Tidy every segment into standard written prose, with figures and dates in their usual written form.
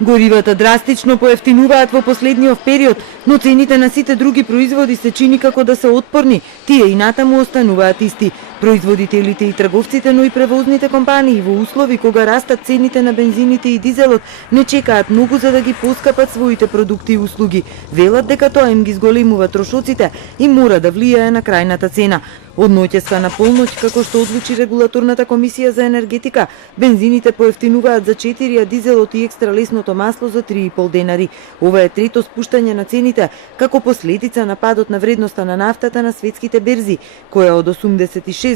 Горивата драстично поевтинуваат во последниот период, но цените на сите други производи се чини како да се отпорни. Тие и натаму остануваат исти. Производителите и трговците, но и превозните компании во услови кога растат цените на бензините и дизелот, не чекаат многу за да ги поскапат своите продукти и услуги. Велат дека тоа им ги зголемува трошоците и мора да влијае на крајната цена. Од ноќеска на полноќ, како што одлучи регулаторната комисија за енергетика, бензините поевтинуваат за 4, а дизелот и екстра лесното масло за 3,5 денари. Ова е трето спуштање на цените, како последица на падот на вредноста на нафтата на светските берзи, која од $86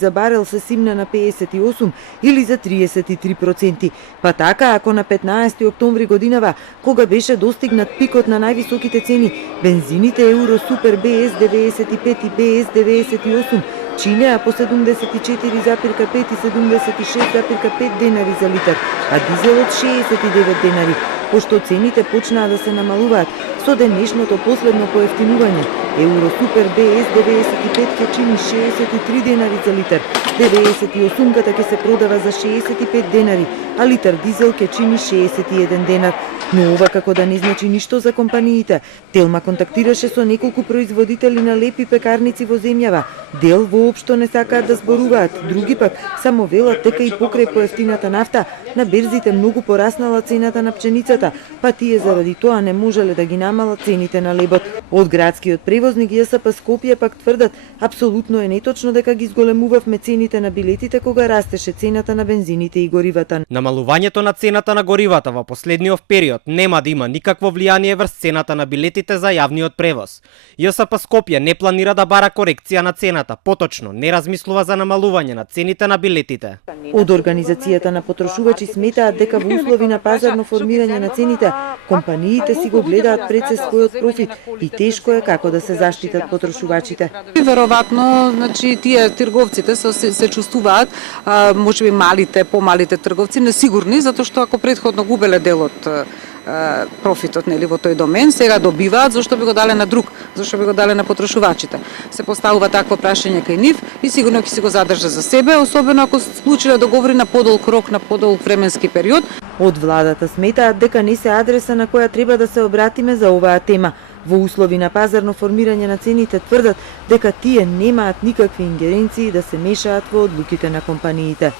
за барел се симна на 58 или за 33%. Па така, ако на 15 октомври годинава, кога беше достигнат пикот на највисоките цени, бензините Евро Супер БС 95 и БС 98 чинеа по 74,5 и 76,5 денари за литар, а дизелот 69 денари. Пошто цените почнаа да се намалуваат, со денешното последно поевтинување, Евро Супер БС 95 ќе чини 63 денари за литар, 98-ката ќе се продава за 65 денари, а литар дизел ќе чини 61 денар. Но ова како да не значи ништо за компаниите. Телма контактираше со неколку производители на лепи пекарници во земјава. Дел воопшто не сакаат да зборуваат, други пак само велат дека и покрај поевтината нафта, на берзите многу пораснала цената на пченицата, па тие заради тоа не можеле да ги намалат цените на лебот. Од градскиот превозник ЈСП Скопје пак тврдат, апсолутно е неточно дека ги зголемувавме цените на билетите кога растеше цената на бензините и горивата. Намалувањето на цената на горивата во последниот период нема да има никакво влијание врз цената на билетите за јавниот превоз. ЈСП Скопје не планира да бара корекција на цената, поточно не размислува за намалување на цените на билетите. Од Организацијата на потрошувачи сметаат дека во услови на пазарно формирање на цените, компаниите си го гледаат пред се својот профит и тешко е како да се заштитат потрошувачите. Веројатно, значи тие трговците се чувствуваат, можеби помалите трговци несигурни, затоа што ако претходно губеле дел од профитот нели во тој домен, сега добиваат, зашто би го дале на друг, зашто би го дале на потрошувачите. Се поставува такво прашање кај нив и сигурно ќе си го задржа за себе, особено ако се случиле договори на подолг рок, на подолг временски период. Од владата сметаат дека не се адреса на која треба да се обратиме за оваа тема. Во услови на пазарно формирање на цените тврдат дека тие немаат никакви ингеренции да се мешаат во одлуките на компаниите.